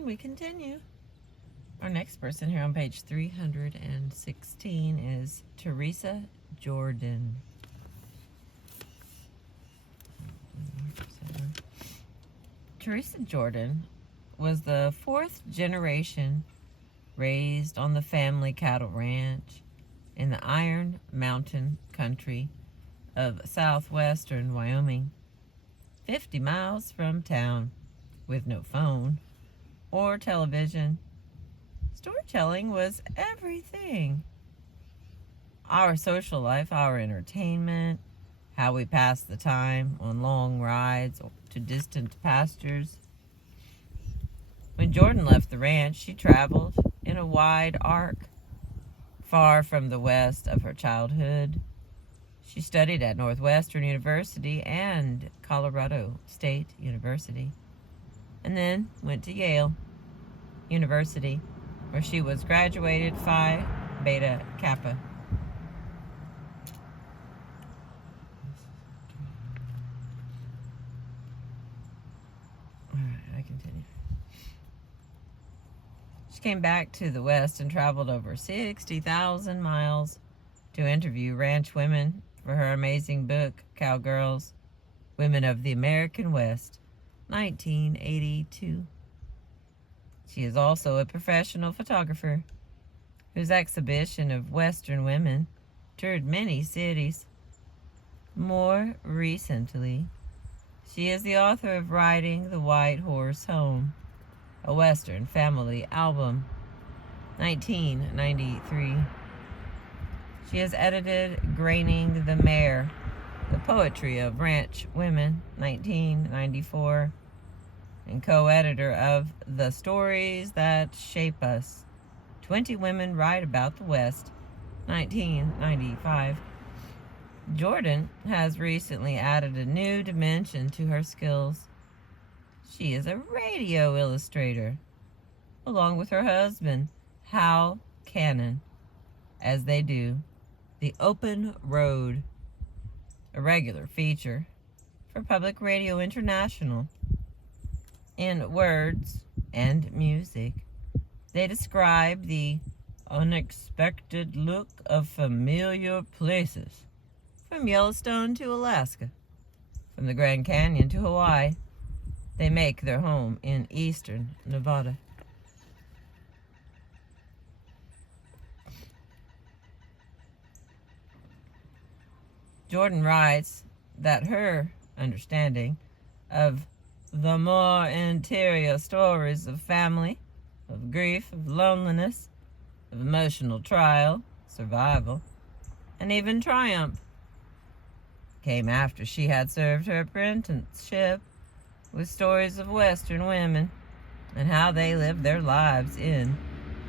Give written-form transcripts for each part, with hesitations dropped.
going. We continue. Our next person here on page 316 is Teresa Jordan. Teresa Jordan was the fourth generation raised on the family cattle ranch in the Iron Mountain country of southwestern Wyoming, 50 miles from town, with no phone or television. Storytelling was everything. Our social life, our entertainment, how we passed the time on long rides to distant pastures. When Jordan left the ranch, she traveled in a wide arc, far from the west of her childhood. She studied at Northwestern University and Colorado State University, and then went to Yale University, where she was graduated Phi Beta Kappa. I continue. She came back to the West and traveled over 60,000 miles to interview ranch women for her amazing book, Cowgirls, Women of the American West, 1982. She is also a professional photographer whose exhibition of Western women toured many cities. More recently, she is the author of Riding the White Horse Home, a Western family album, 1993. She has edited Graining the Mare, the poetry of ranch women, 1994, and co-editor of The Stories That Shape Us, 20 Women Write About the West, 1995. Jordan has recently added a new dimension to her skills. She is a radio illustrator, along with her husband, Hal Cannon, as they do The Open Road, a regular feature for Public Radio International. In words and music, they describe the unexpected look of familiar places, from Yellowstone to Alaska, from the Grand Canyon to Hawaii. They make their home in eastern Nevada. Jordan writes that her understanding of the more interior stories of family, of grief, of loneliness, of emotional trial, survival, and even triumph came after she had served her apprenticeship with stories of Western women and how they lived their lives in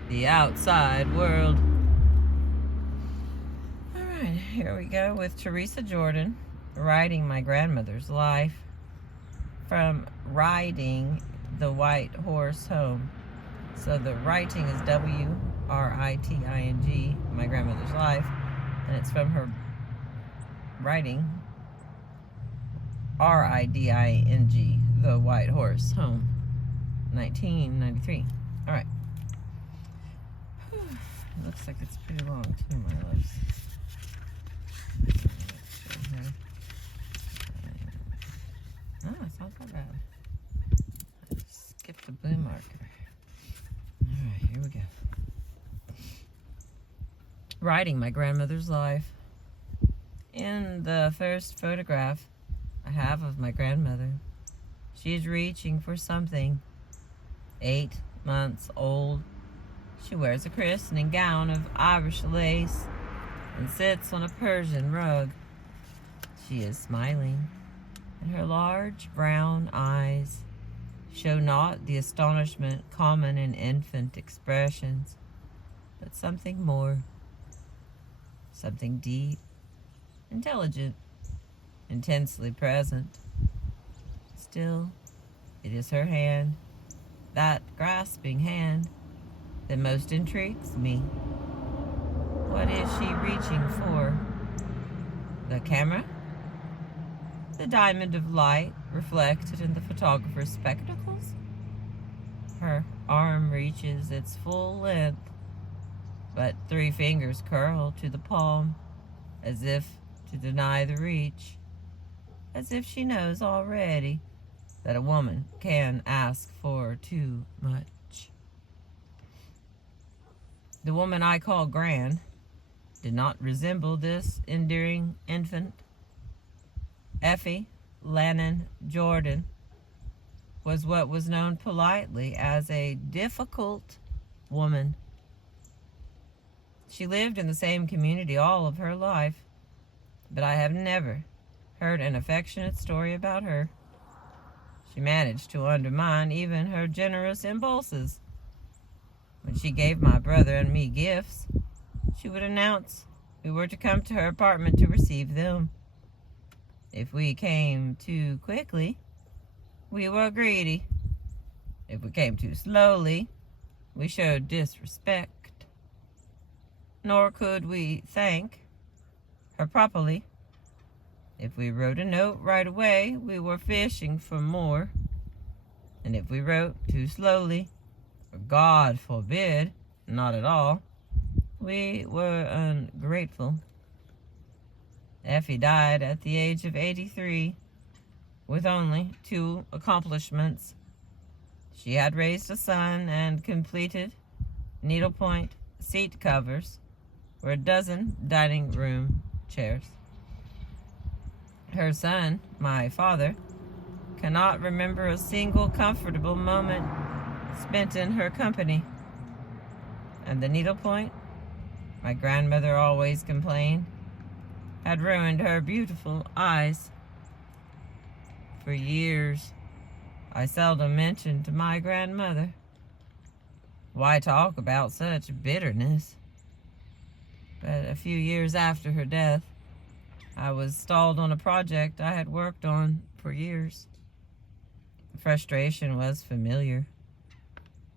the outside world. All right, here we go with Teresa Jordan, Writing My Grandmother's Life, from Riding the White Horse Home. So the writing is W-R-I-T-I-N-G, My Grandmother's Life, and it's from her writing, R-I-D-I-N-G, The White Horse Home, 1993. All right. Looks like it's pretty long too, my loves. No, it's not that bad. I just skipped the blue marker. All right, here we go. Writing My Grandmother's Life. In the first photograph I have of my grandmother, she is reaching for something. 8 months old. She wears a christening gown of Irish lace and sits on a Persian rug. She is smiling, and her large brown eyes show not the astonishment common in infant expressions, but something more, something deep, intelligent, intensely present. Still, it is her hand, that grasping hand, that most intrigues me. What is she reaching for? The camera? The diamond of light reflected in the photographer's spectacles? Her arm reaches its full length, but 3 fingers curl to the palm, as if to deny the reach, as if she knows already that a woman can ask for too much. The woman I call Gran did not resemble this endearing infant. Effie Lannon Jordan was what was known politely as a difficult woman. She lived in the same community all of her life, but I have never heard an affectionate story about her. She managed to undermine even her generous impulses. When she gave my brother and me gifts, she would announce we were to come to her apartment to receive them. If we came too quickly, we were greedy. If we came too slowly, we showed disrespect. Nor could we thank her properly. If we wrote a note right away, we were fishing for more. And if we wrote too slowly, or God forbid, not at all, we were ungrateful. Effie died at the age of 83, with only 2 accomplishments. She had raised a son and completed needlepoint seat covers for a dozen dining room chairs. Her son, my father, cannot remember a single comfortable moment spent in her company. And the needlepoint, my grandmother always complained, had ruined her beautiful eyes. For years, I seldom mentioned my grandmother. Why talk about such bitterness? But a few years after her death, I was stalled on a project I had worked on for years. Frustration was familiar.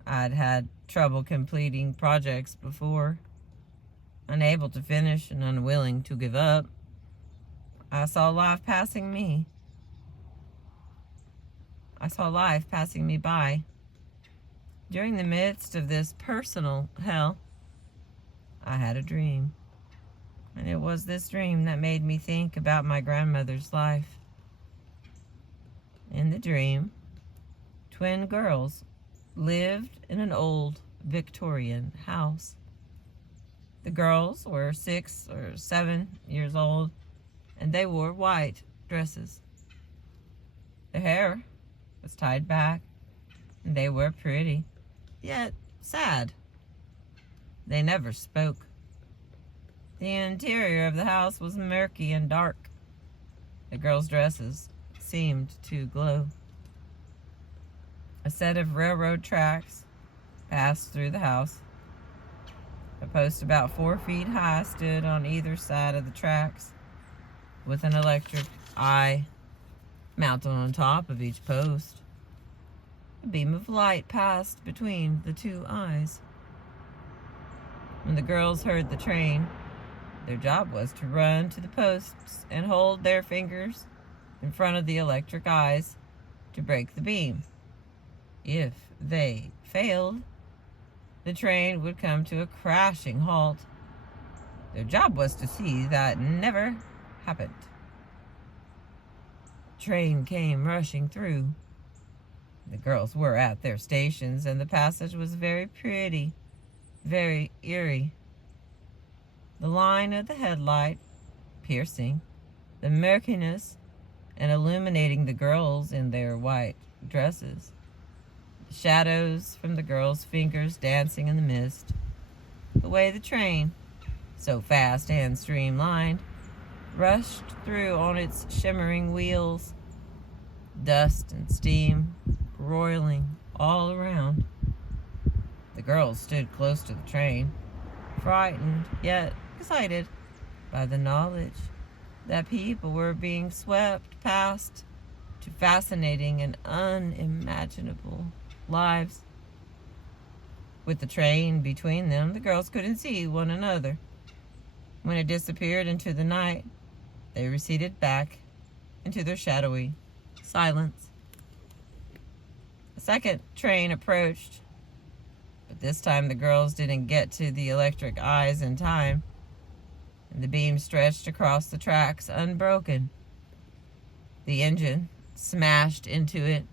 I'd had trouble completing projects before. Unable to finish and unwilling to give up, I saw life passing me by. During the midst of this personal hell, I had a dream. And it was this dream that made me think about my grandmother's life. In the dream, twin girls lived in an old Victorian house. The girls were 6 or 7 years old, and they wore white dresses. Their hair was tied back, and they were pretty, yet sad. They never spoke. The interior of the house was murky and dark. The girls' dresses seemed to glow. A set of railroad tracks passed through the house. A post about 4 feet high stood on either side of the tracks, with an electric eye mounted on top of each post. A beam of light passed between the 2 eyes. When the girls heard the train, their job was to run to the posts and hold their fingers in front of the electric eyes to break the beam. If they failed, the train would come to a crashing halt. Their job was to see that never happened. The train came rushing through. The girls were at their stations, and the passage was very pretty, very eerie. The line of the headlight, piercing the murkiness and illuminating the girls in their white dresses. The shadows from the girls' fingers dancing in the mist. The way the train, so fast and streamlined, rushed through on its shimmering wheels. Dust and steam roiling all around. The girls stood close to the train, frightened yet excited by the knowledge that people were being swept past to fascinating and unimaginable lives. With the train between them, the girls couldn't see one another. When it disappeared into the night, they receded back into their shadowy silence. A second train approached, this time the girls didn't get to the electric eyes in time, and the beam stretched across the tracks unbroken. The engine smashed into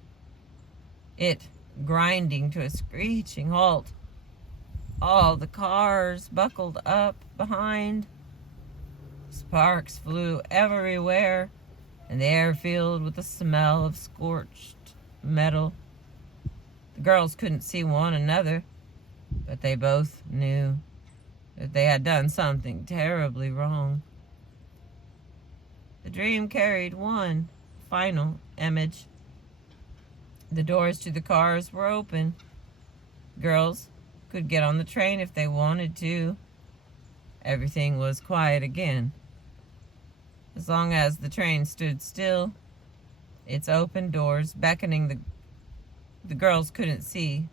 it grinding to a screeching halt. All the cars buckled up behind. Sparks flew everywhere, and the air filled with the smell of scorched metal. The girls couldn't see one another, but they both knew that they had done something terribly wrong. The dream carried one final image. The doors to the cars were open. Girls could get on the train if they wanted to. Everything was quiet again. As long as the train stood still, its open doors beckoning, the girls couldn't see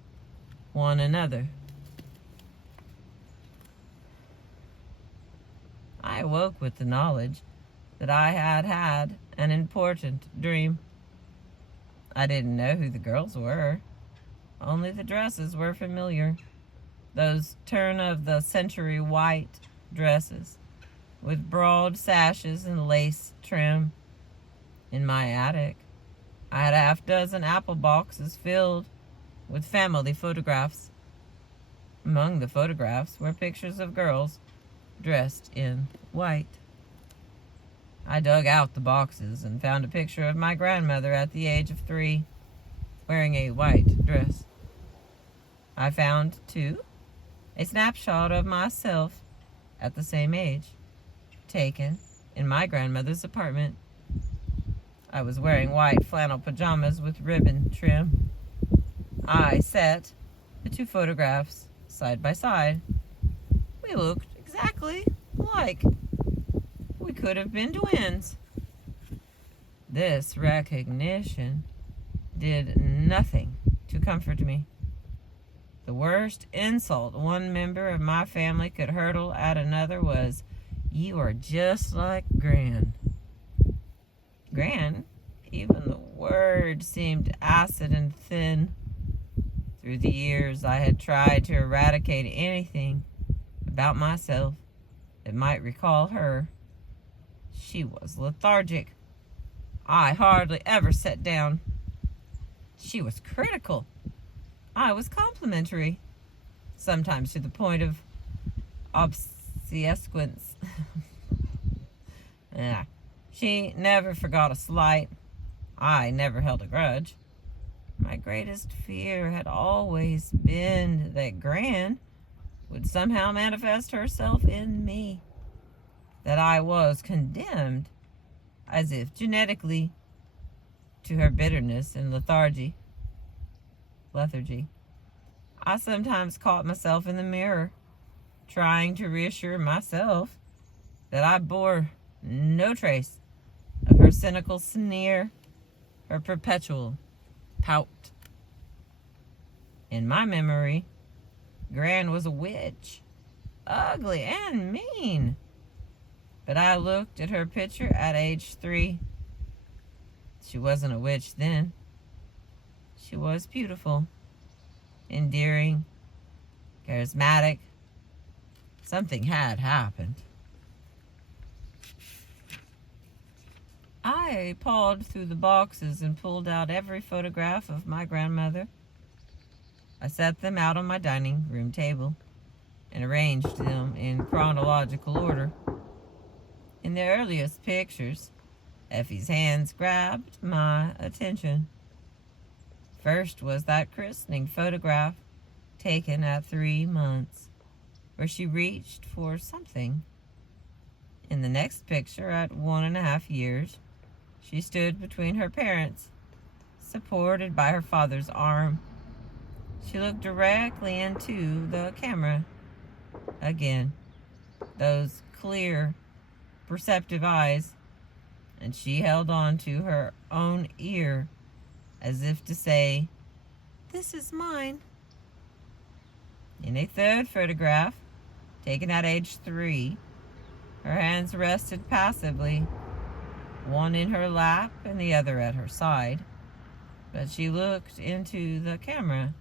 one another. I awoke with the knowledge that I had had an important dream. I didn't know who the girls were. Only the dresses were familiar. Those turn-of-the-century white dresses with broad sashes and lace trim. In my attic, I had a half-dozen apple boxes filled with family photographs. Among the photographs were pictures of girls dressed in white. I dug out the boxes and found a picture of my grandmother at the age of 3, wearing a white dress. I found, too, a snapshot of myself at the same age, taken in my grandmother's apartment. I was wearing white flannel pajamas with ribbon trim. I set the two photographs side by side. We looked exactly alike. We could have been twins. This recognition did nothing to comfort me. The worst insult one member of my family could hurl at another was, "You are just like Gran." Gran, even the word seemed acid and thin. Through the years, I had tried to eradicate anything about myself that might recall her. She was lethargic. I hardly ever sat down. She was critical. I was complimentary, sometimes to the point of obsequence. She never forgot a slight. I never held a grudge. My greatest fear had always been that Gran would somehow manifest herself in me, that I was condemned, as if genetically, to her bitterness and lethargy. I sometimes caught myself in the mirror, trying to reassure myself that I bore no trace of her cynical sneer, her perpetual pout. In my memory, Gran was a witch, ugly and mean. But I looked at her picture at age 3. She wasn't a witch then. She was beautiful, endearing, charismatic. Something had happened. I pawed through the boxes and pulled out every photograph of my grandmother. I set them out on my dining room table and arranged them in chronological order. In the earliest pictures, Effie's hands grabbed my attention. First was that christening photograph taken at 3 months, where she reached for something. In the next picture, at 1.5 years, she stood between her parents, supported by her father's arm. She looked directly into the camera. Again, those clear, perceptive eyes, and she held on to her own ear as if to say, "This is mine." In a third photograph, taken at age 3, her hands rested passively, one in her lap and the other at her side, but she looked into the camera.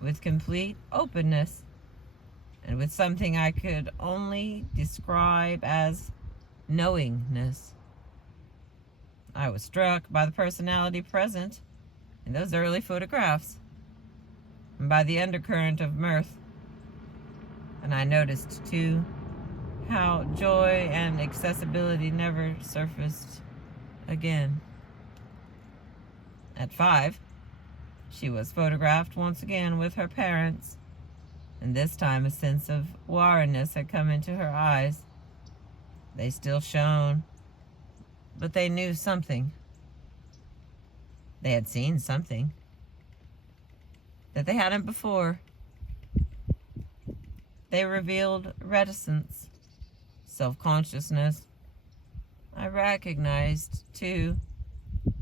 with complete openness and with something I could only describe as knowingness. I was struck by the personality present in those early photographs and by the undercurrent of mirth. And I noticed, too, how joy and accessibility never surfaced again. At 5, she was photographed once again with her parents, and this time a sense of wariness had come into her eyes. They still shone, but they knew something. They had seen something that they hadn't before. They revealed reticence, self-consciousness. I recognized, too,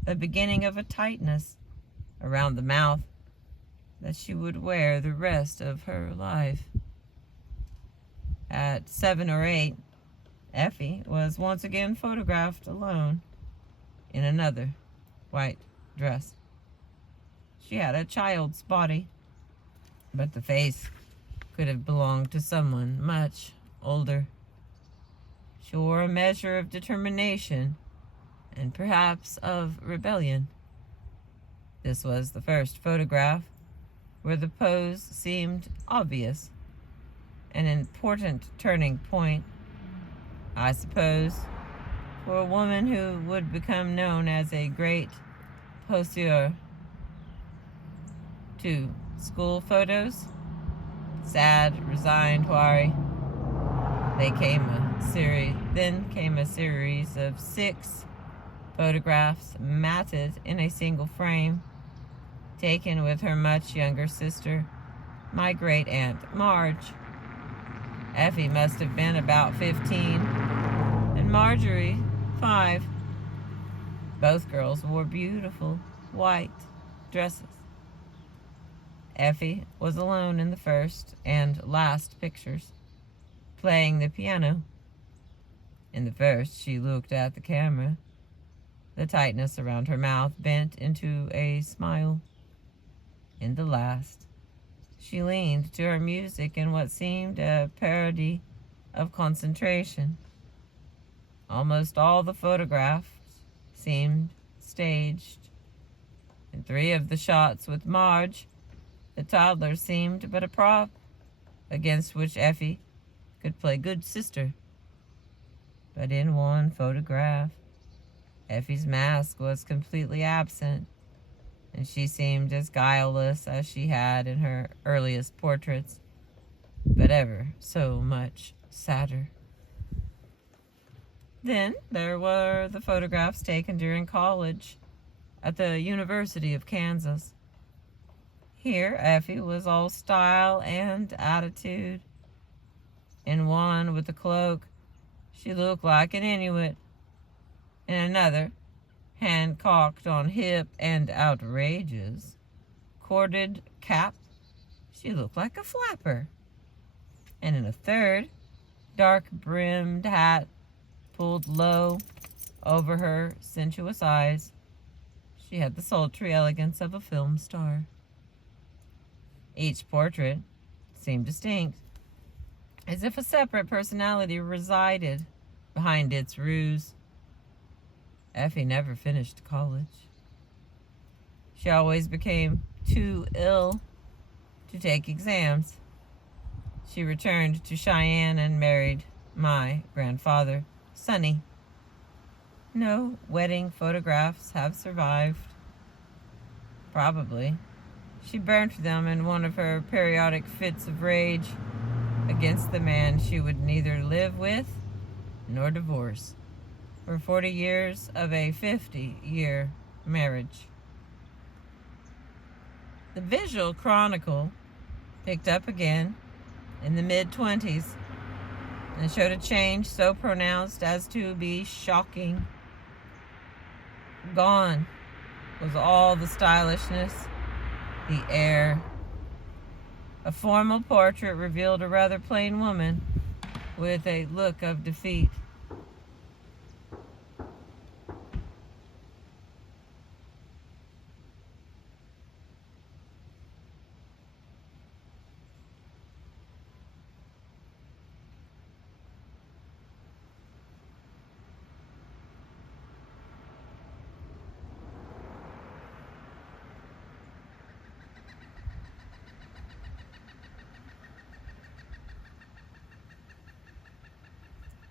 the beginning of a tightness around the mouth that she would wear the rest of her life. At 7 or 8, Effie was once again photographed alone in another white dress. She had a child's body, but the face could have belonged to someone much older. She wore a measure of determination and perhaps of rebellion. This was the first photograph where the pose seemed obvious, an important turning point, I suppose, for a woman who would become known as a great poseur. 2 school photos, sad, resigned, wary. Then came a series of 6 photographs matted in a single frame, taken with her much younger sister, my great-aunt Marge. Effie must have been about 15, and Marjorie 5. Both girls wore beautiful white dresses. Effie was alone in the first and last pictures, playing the piano. In the first, she looked at the camera. The tightness around her mouth bent into a smile. In the last, she leaned to her music in what seemed a parody of concentration. Almost all the photographs seemed staged. In 3 of the shots with Marge, the toddler seemed but a prop against which Effie could play good sister. But in 1 photograph, Effie's mask was completely absent, and she seemed as guileless as she had in her earliest portraits, but ever so much sadder. Then there were the photographs taken during college at the University of Kansas. Here, Effie was all style and attitude. In 1 with the cloak, she looked like an Inuit. In another, hand cocked on hip and outrageous, corded cap, she looked like a flapper. And in a third, dark-brimmed hat pulled low over her sensuous eyes, she had the sultry elegance of a film star. Each portrait seemed distinct, as if a separate personality resided behind its ruse. Effie never finished college. She always became too ill to take exams. She returned to Cheyenne and married my grandfather, Sonny. No wedding photographs have survived. Probably she burnt them in one of her periodic fits of rage against the man she would neither live with nor divorce for 40 years of a 50-year marriage. The visual chronicle picked up again in the mid-20s and showed a change so pronounced as to be shocking. Gone was all the stylishness, the air. A formal portrait revealed a rather plain woman with a look of defeat.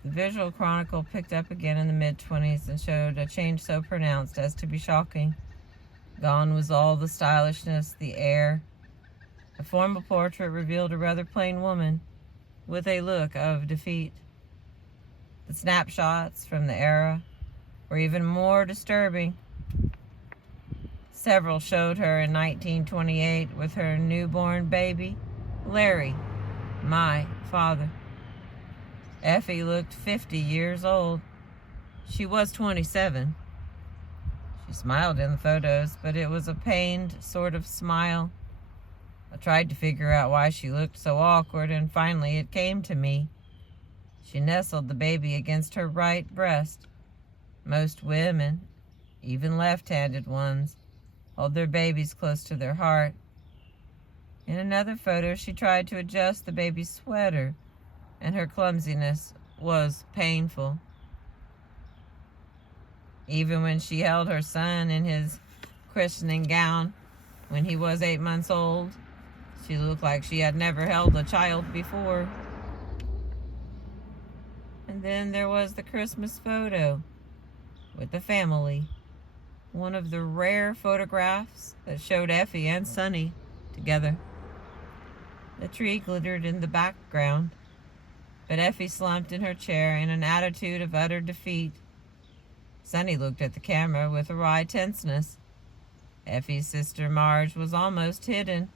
The visual chronicle picked up again in the mid-20s and showed a change so pronounced as to be shocking. Gone was all the stylishness, the air. The formal portrait revealed a rather plain woman with a look of defeat. The snapshots from the era were even more disturbing. Several showed her in 1928 with her newborn baby, Larry, my father. Effie looked 50 years old. She was 27. She smiled in the photos, but it was a pained sort of smile. I tried to figure out why she looked so awkward, and finally it came to me. She nestled the baby against her right breast. Most women, even left-handed ones, hold their babies close to their heart. In another photo, she tried to adjust the baby's sweater, and her clumsiness was painful. Even when she held her son in his christening gown when he was 8 months old, she looked like she had never held a child before. And then there was the Christmas photo with the family. One of the rare photographs that showed Effie and Sonny together. The tree glittered in the background, but Effie slumped in her chair in an attitude of utter defeat. Sonny looked at the camera with a wry tenseness. Effie's sister Marge was almost hidden,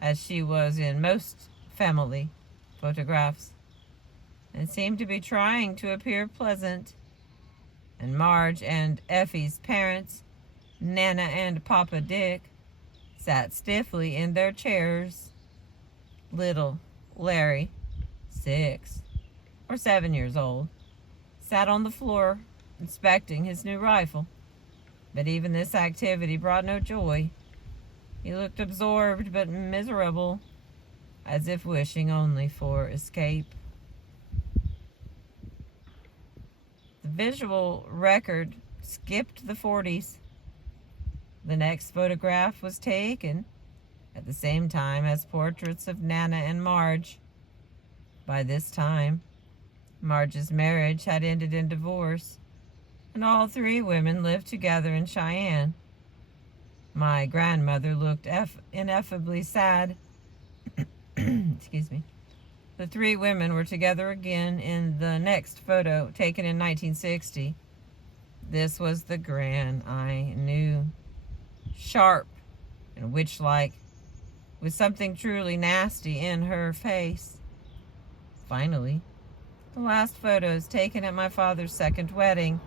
as she was in most family photographs, and seemed to be trying to appear pleasant. And Marge and Effie's parents, Nana and Papa Dick, sat stiffly in their chairs. Little Larry, 6 or 7 years old, sat on the floor inspecting his new rifle. But even this activity brought no joy. He looked absorbed but miserable, as if wishing only for escape. The visual record skipped the 40s. The next photograph was taken at the same time as portraits of Nana and Marge. By this time, Marge's marriage had ended in divorce, and all 3 women lived together in Cheyenne. My grandmother looked ineffably sad. Excuse me. The 3 women were together again in the next photo, taken in 1960. This was the Gran I knew. Sharp and witch-like, with something truly nasty in her face. Finally, the last photos taken at my father's second wedding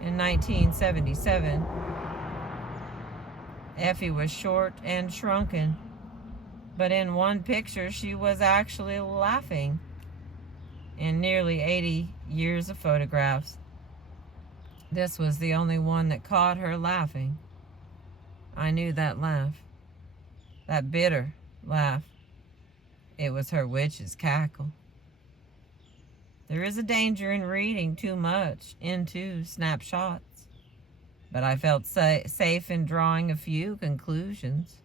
in 1977. Effie was short and shrunken, but in one picture she was actually laughing. In nearly 80 years of photographs, this was the only one that caught her laughing. I knew that laugh, that bitter laugh. It was her witch's cackle. There is a danger in reading too much into snapshots, but I felt safe in drawing a few conclusions.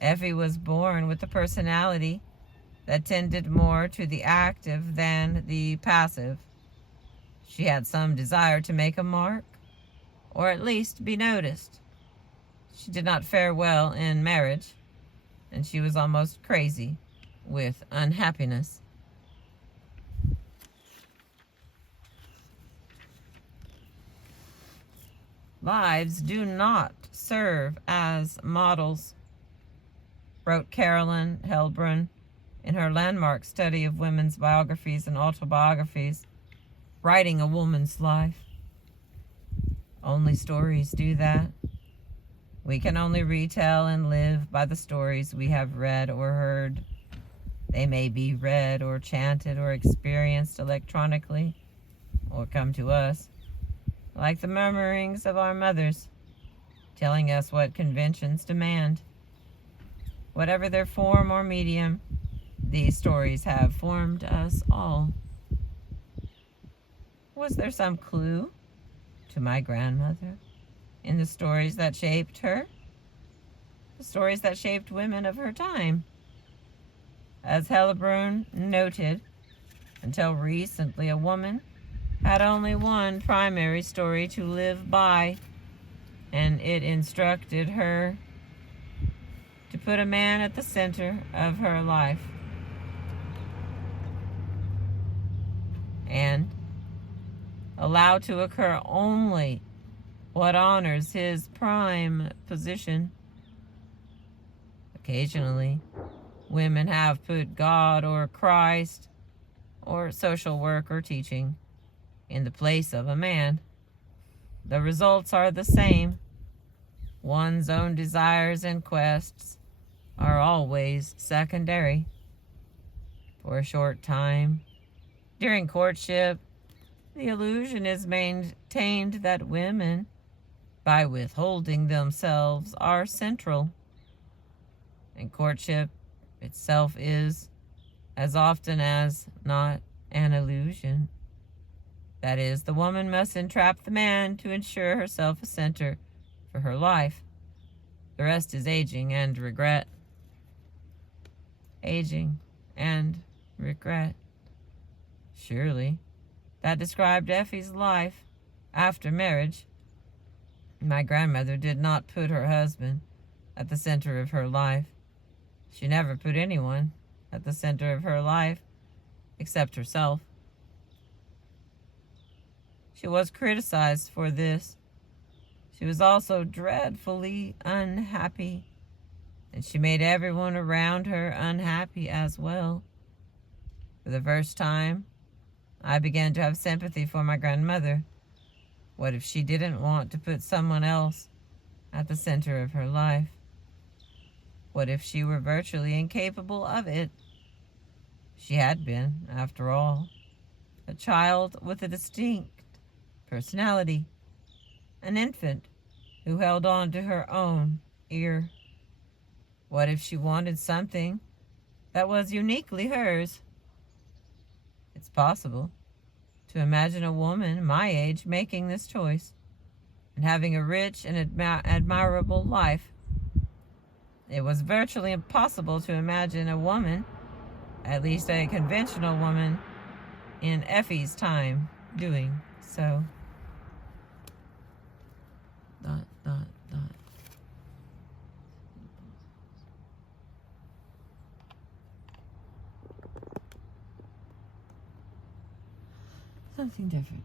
Effie was born with a personality that tended more to the active than the passive. She had some desire to make a mark, or at least be noticed. She did not fare well in marriage, and she was almost crazy with unhappiness. Lives do not serve as models, wrote Carolyn Helbrun in her landmark study of women's biographies and autobiographies, Writing a Woman's Life. Only stories do that. We can only retell and live by the stories we have read or heard. They may be read or chanted or experienced electronically, or come to us like the murmurings of our mothers, telling us what conventions demand. Whatever their form or medium, these stories have formed us all. Was there some clue to my grandmother in the stories that shaped her? The stories that shaped women of her time. As Helbrun noted, Until recently, a woman had only one primary story to live by, and it instructed her to put a man at the center of her life and allow to occur only what honors his prime position. Occasionally, women have put God or Christ or social work or teaching in the place of a man. The results are the same. One's own desires and quests are always secondary. For a short time, during courtship, the illusion is maintained that women, by withholding themselves, are central. And courtship itself is, as often as not, an illusion. That is, the woman must entrap the man to ensure herself a center for her life. The rest is aging and regret. Aging and regret. Surely, that described Effie's life after marriage. My grandmother did not put her husband at the center of her life. She never put anyone at the center of her life except herself. She was criticized for this. She was also dreadfully unhappy, and she made everyone around her unhappy as well. For the first time, I began to have sympathy for my grandmother. What if she didn't want to put someone else at the center of her life? What if she were virtually incapable of it? She had been, after all, a child with a distinct personality, an infant who held on to her own ear. What if she wanted something that was uniquely hers? It's possible to imagine a woman my age making this choice and having a rich and admirable life. It was virtually impossible to imagine a woman, at least a conventional woman, in Effie's time doing so. ... Something different.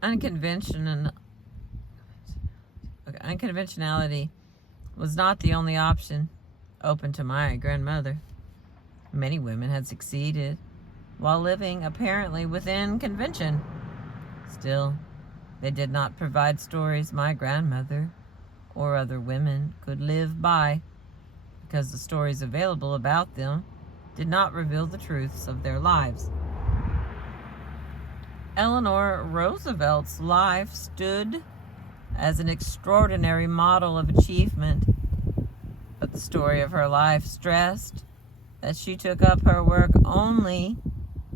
Unconventionality was not the only option open to my grandmother. Many women had succeeded while living apparently within convention. Still, they did not provide stories my grandmother or other women could live by, because the stories available about them did not reveal the truths of their lives. Eleanor Roosevelt's life stood as an extraordinary model of achievement, but the story of her life stressed that she took up her work only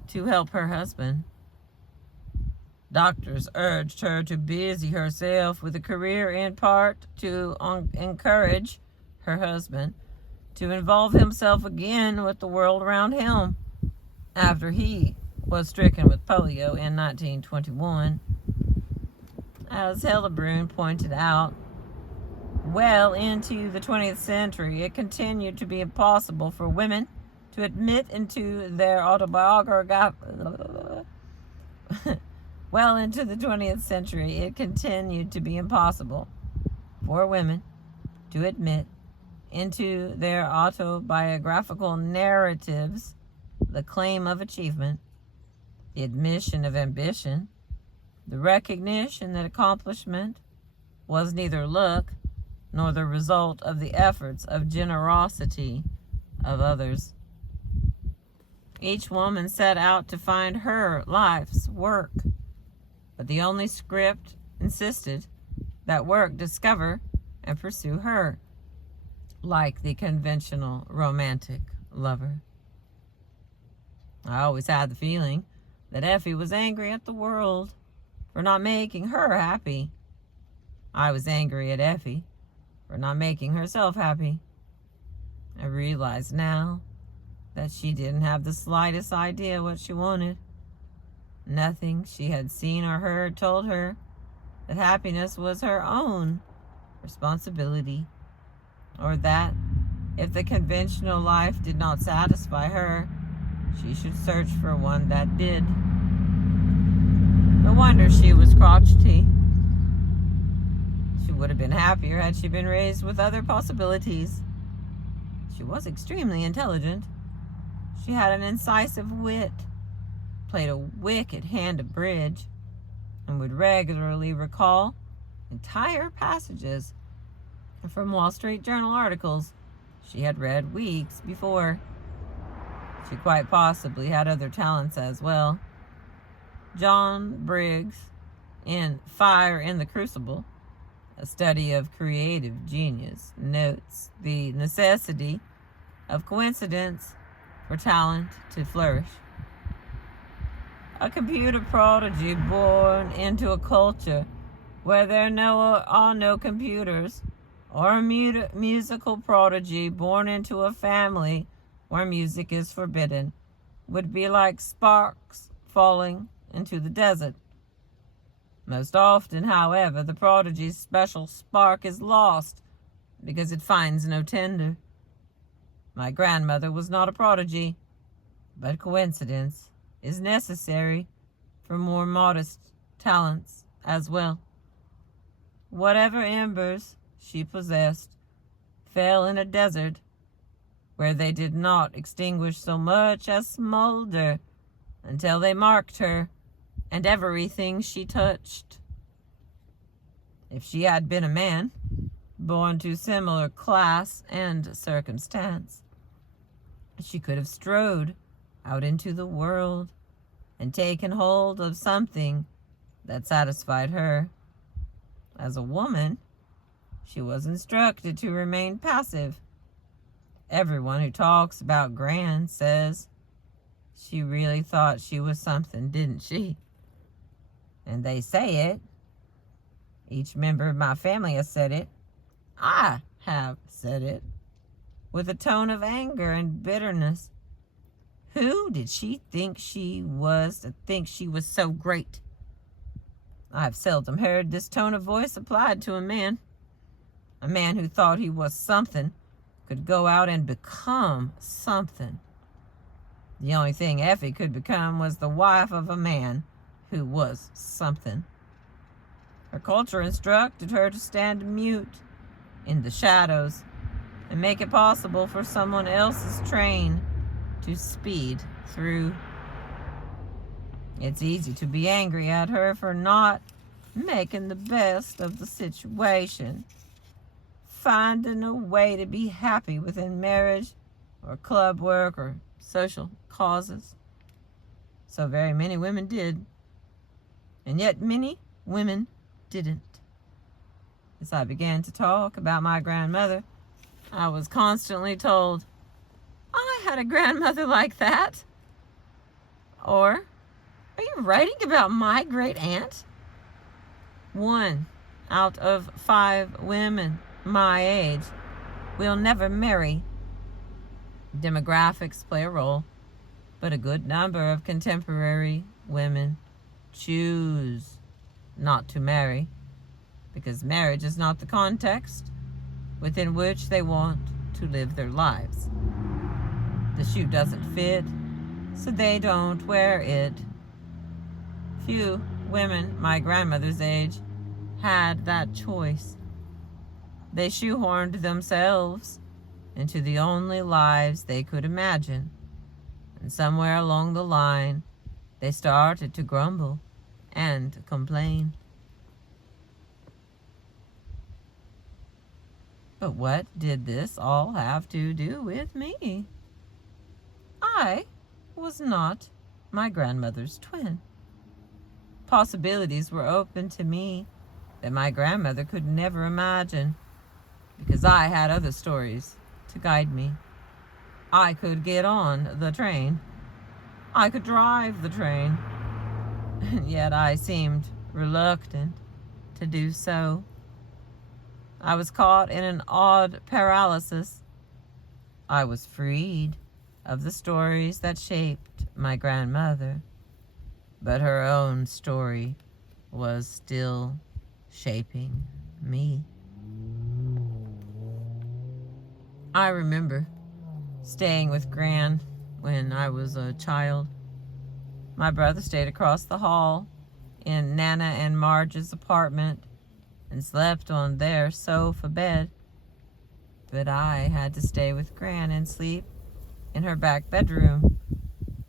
to help her husband. Doctors urged her to busy herself with a career, in part to encourage her husband to involve himself again with the world around him after he was stricken with polio in 1921. As Hellebrun pointed out, well into the 20th century, it continued to be impossible for women to admit into their well into the 20th century, it continued to be impossible for women to admit into their autobiographical narratives the claim of achievement, the admission of ambition, the recognition that accomplishment was neither luck nor the result of the efforts of generosity of others. Each woman set out to find her life's work, but the only script insisted that work discover and pursue her, like the conventional romantic lover. I always had the feeling that Effie was angry at the world for not making her happy. I was angry at Effie for not making herself happy. I realize now that she didn't have the slightest idea what she wanted. Nothing she had seen or heard told her that happiness was her own responsibility, or that if the conventional life did not satisfy her, she should search for one that did. No wonder she was crotchety. She would have been happier had she been raised with other possibilities. She was extremely intelligent. She had an incisive wit, played a wicked hand of bridge, and would regularly recall entire passages from Wall Street Journal articles she had read weeks before. She quite possibly had other talents as well. John Briggs, in Fire in the Crucible, a study of creative genius, notes the necessity of coincidence for talent to flourish. A computer prodigy born into a culture where there are no computers, or a musical prodigy born into a family where music is forbidden, would be like sparks falling into the desert. Most often, however, the prodigy's special spark is lost because it finds no tinder. My grandmother was not a prodigy, but coincidence is necessary for more modest talents as well. Whatever embers she possessed fell in a desert where they did not extinguish so much as smolder until they marked her and everything she touched. If she had been a man, born to similar class and circumstance, she could have strode out into the world and taken hold of something that satisfied her. As a woman, she was instructed to remain passive. Everyone who talks about Gran says she really thought she was something, didn't she? And they say it. Each member of my family has said it. I have said it. With a tone of anger and bitterness. Who did she think she was to think she was so great? I've seldom heard this tone of voice applied to a man. A man who thought he was something could go out and become something. The only thing Effie could become was the wife of a man who was something. Her culture instructed her to stand mute in the shadows and make it possible for someone else's train to speed through. It's easy to be angry at her for not making the best of the situation, finding a way to be happy within marriage or club work or social causes. So very many women did, and yet many women didn't. As I began to talk about my grandmother, I was constantly told, I had a grandmother like that. Or, are you writing about my great aunt? 1 out of 5 women my age will never marry. Demographics play a role, but a good number of contemporary women choose not to marry because marriage is not the context within which they want to live their lives. The shoe doesn't fit, so they don't wear it. Few women my grandmother's age had that choice. They shoehorned themselves into the only lives they could imagine, and somewhere along the line, they started to grumble and complain. But what did this all have to do with me? I was not my grandmother's twin. Possibilities were open to me that my grandmother could never imagine, because I had other stories to guide me. I could get on the train. I could drive the train, and yet I seemed reluctant to do so. I was caught in an odd paralysis. I was freed of the stories that shaped my grandmother, but her own story was still shaping me. I remember staying with Gran when I was a child. My brother stayed across the hall in Nana and Marge's apartment and slept on their sofa bed. But I had to stay with Gran and sleep in her back bedroom,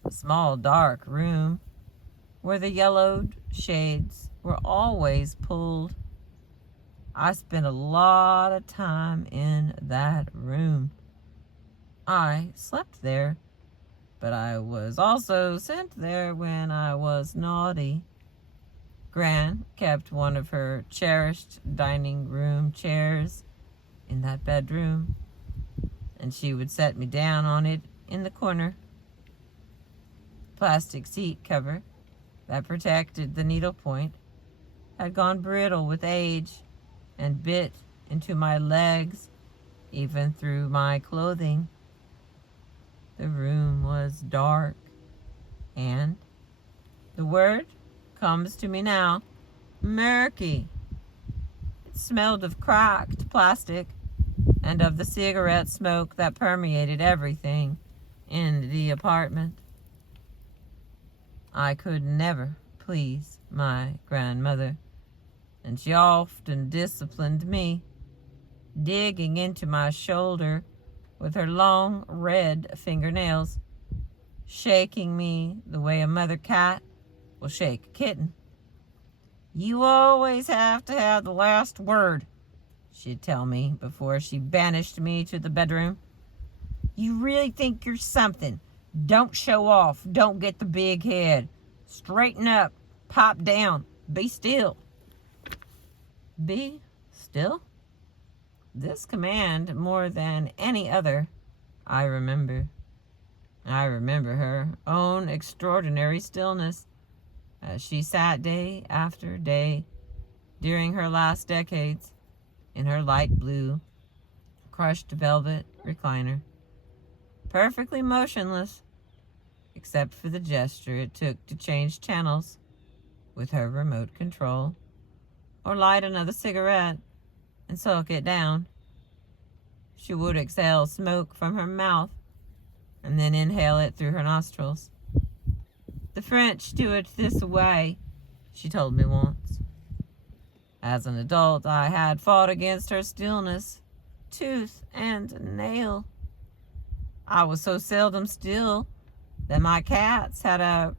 a small dark room where the yellowed shades were always pulled. I spent a lot of time in that room. I slept there, but I was also sent there when I was naughty. Gran kept one of her cherished dining room chairs in that bedroom, and she would set me down on it in the corner. Plastic seat cover that protected the needlepoint had gone brittle with age and bit into my legs, even through my clothing. The room was dark, and the word comes to me now, murky. It smelled of cracked plastic and of the cigarette smoke that permeated everything in the apartment. I could never please my grandmother, and she often disciplined me, digging into my shoulder with her long red fingernails, shaking me the way a mother cat will shake a kitten. "You always have to have the last word," she'd tell me before she banished me to the bedroom. "You really think you're something. Don't show off. Don't get the big head. Straighten up. Pop down. Be still." Be still? This command, more than any other, I remember. I remember her own extraordinary stillness as she sat day after day during her last decades in her light blue, crushed velvet recliner, perfectly motionless, except for the gesture it took to change channels with her remote control, or light another cigarette and suck it down. She would exhale smoke from her mouth and then inhale it through her nostrils. "The French do it this way," she told me once. As an adult, I had fought against her stillness, tooth and nail. I was so seldom still that my cats had a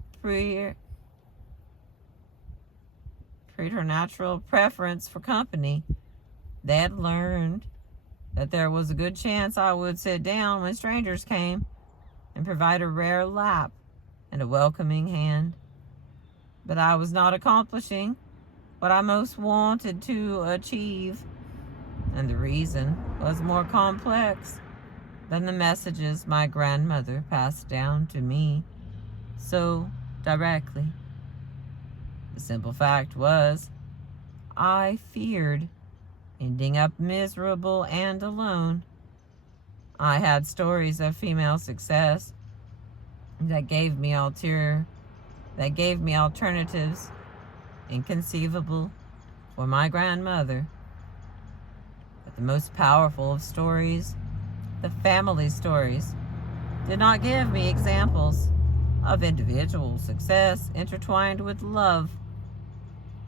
preternatural preference for company. They had learned that there was a good chance I would sit down when strangers came and provide a rare lap and a welcoming hand. But I was not accomplishing what I most wanted to achieve, and the reason was more complex than the messages my grandmother passed down to me so directly. The simple fact was, I feared ending up miserable and alone. I had stories of female success that gave me alternatives inconceivable for my grandmother. But the most powerful of stories, the family stories, did not give me examples of individual success intertwined with love.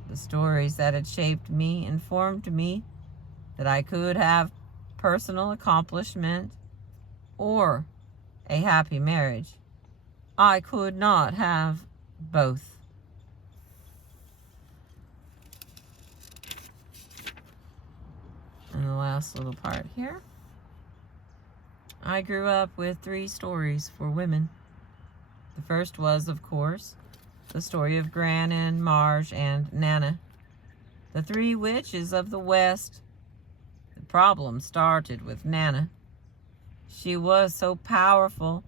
The stories that had shaped me informed me that I could have personal accomplishment or a happy marriage. I could not have both. And the last little part here. I grew up with 3 stories for women. The first was, of course, the story of Gran and Marge and Nana, the 3 witches of the West. The problem started with Nana. She was so powerful,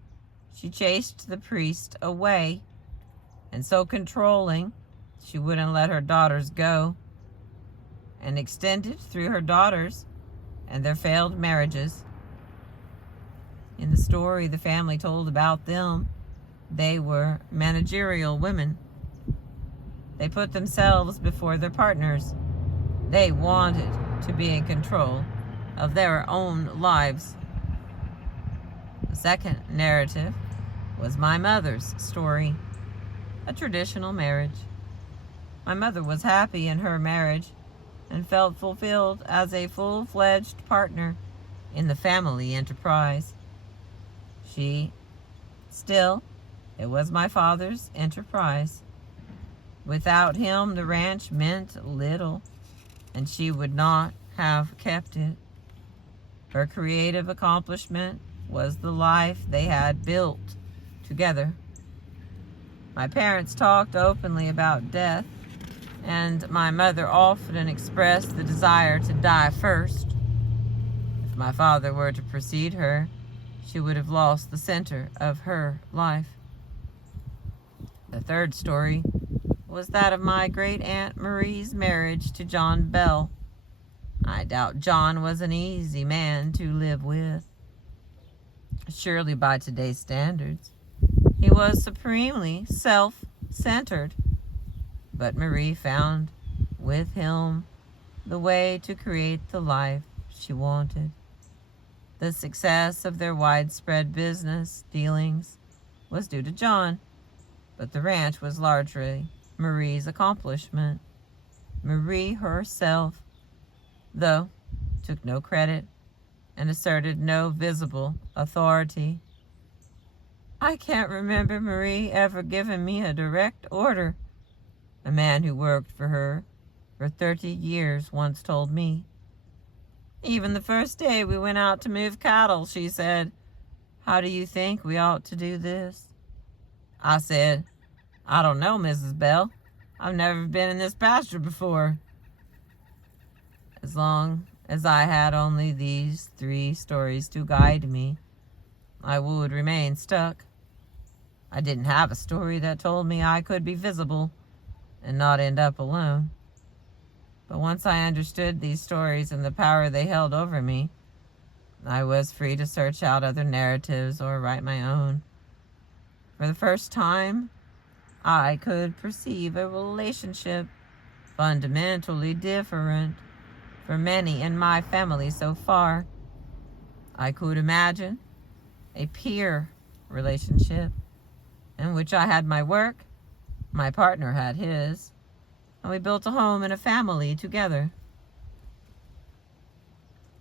She chased the priest away, and so controlling, she wouldn't let her daughters go, and extended through her daughters and their failed marriages. In the story the family told about them, they were managerial women. They put themselves before their partners. They wanted to be in control of their own lives. The second narrative was my mother's story, a traditional marriage. My mother was happy in her marriage and felt fulfilled as a full-fledged partner in the family enterprise. Still, it was my father's enterprise. Without him, the ranch meant little, and she would not have kept it. Her creative accomplishment was the life they had built together. My parents talked openly about death, and my mother often expressed the desire to die first. If my father were to precede her, she would have lost the center of her life. The third story was that of my great-aunt Marie's marriage to John Bell. I doubt John was an easy man to live with. Surely by today's standards, he was supremely self-centered. But Marie found with him the way to create the life she wanted. The success of their widespread business dealings was due to John, but the ranch was largely Marie's accomplishment. Marie herself, though, took no credit and asserted no visible authority. I can't remember Marie ever giving me a direct order, a man who worked for her for 30 years once told me. Even the first day we went out to move cattle, she said, "How do you think we ought to do this?" I said, "I don't know, Mrs. Bell. I've never been in this pasture before." As long as I had only these 3 stories to guide me, I would remain stuck. I didn't have a story that told me I could be visible and not end up alone. But once I understood these stories and the power they held over me, I was free to search out other narratives or write my own. For the first time, I could perceive a relationship fundamentally different from many in my family so far. I could imagine a peer relationship in which I had my work, my partner had his, and we built a home and a family together.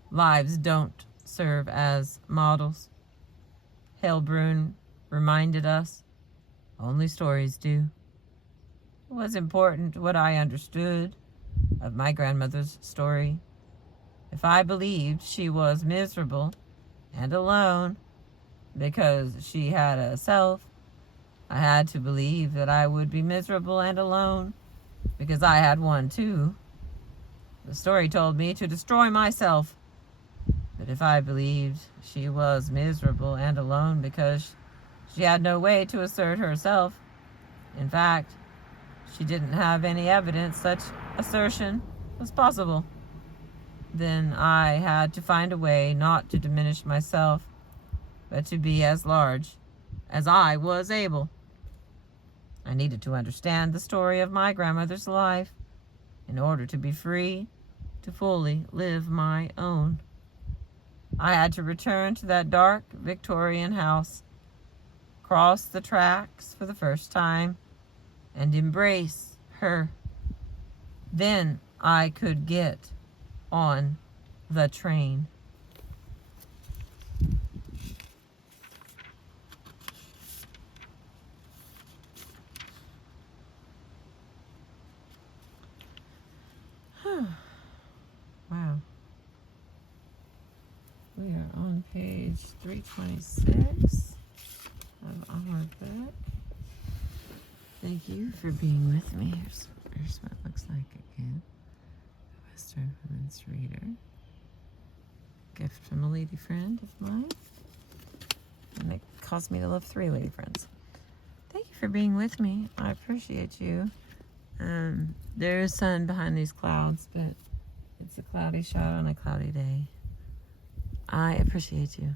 Lives don't serve as models. Helbrunn reminded us, only stories do. It was important what I understood of my grandmother's story. If I believed she was miserable and alone because she had a self, I had to believe that I would be miserable and alone because I had one too. The story told me to destroy myself. But if I believed she was miserable and alone because she had no way to assert herself, in fact, she didn't have any evidence such assertion was possible, then I had to find a way not to diminish myself, but to be as large as I was able. I needed to understand the story of my grandmother's life in order to be free to fully live my own. I had to return to that dark Victorian house, cross the tracks for the first time, and embrace her. Then I could get on the train. Wow. We are on page 326 of our book. Thank you for being with me. Here's what it looks like again. The Western Women's Reader. Gift from a lady friend of mine. And it caused me to love 3 lady friends. Thank you for being with me. I appreciate you. There is sun behind these clouds, but it's a cloudy shot on a cloudy day. I appreciate you.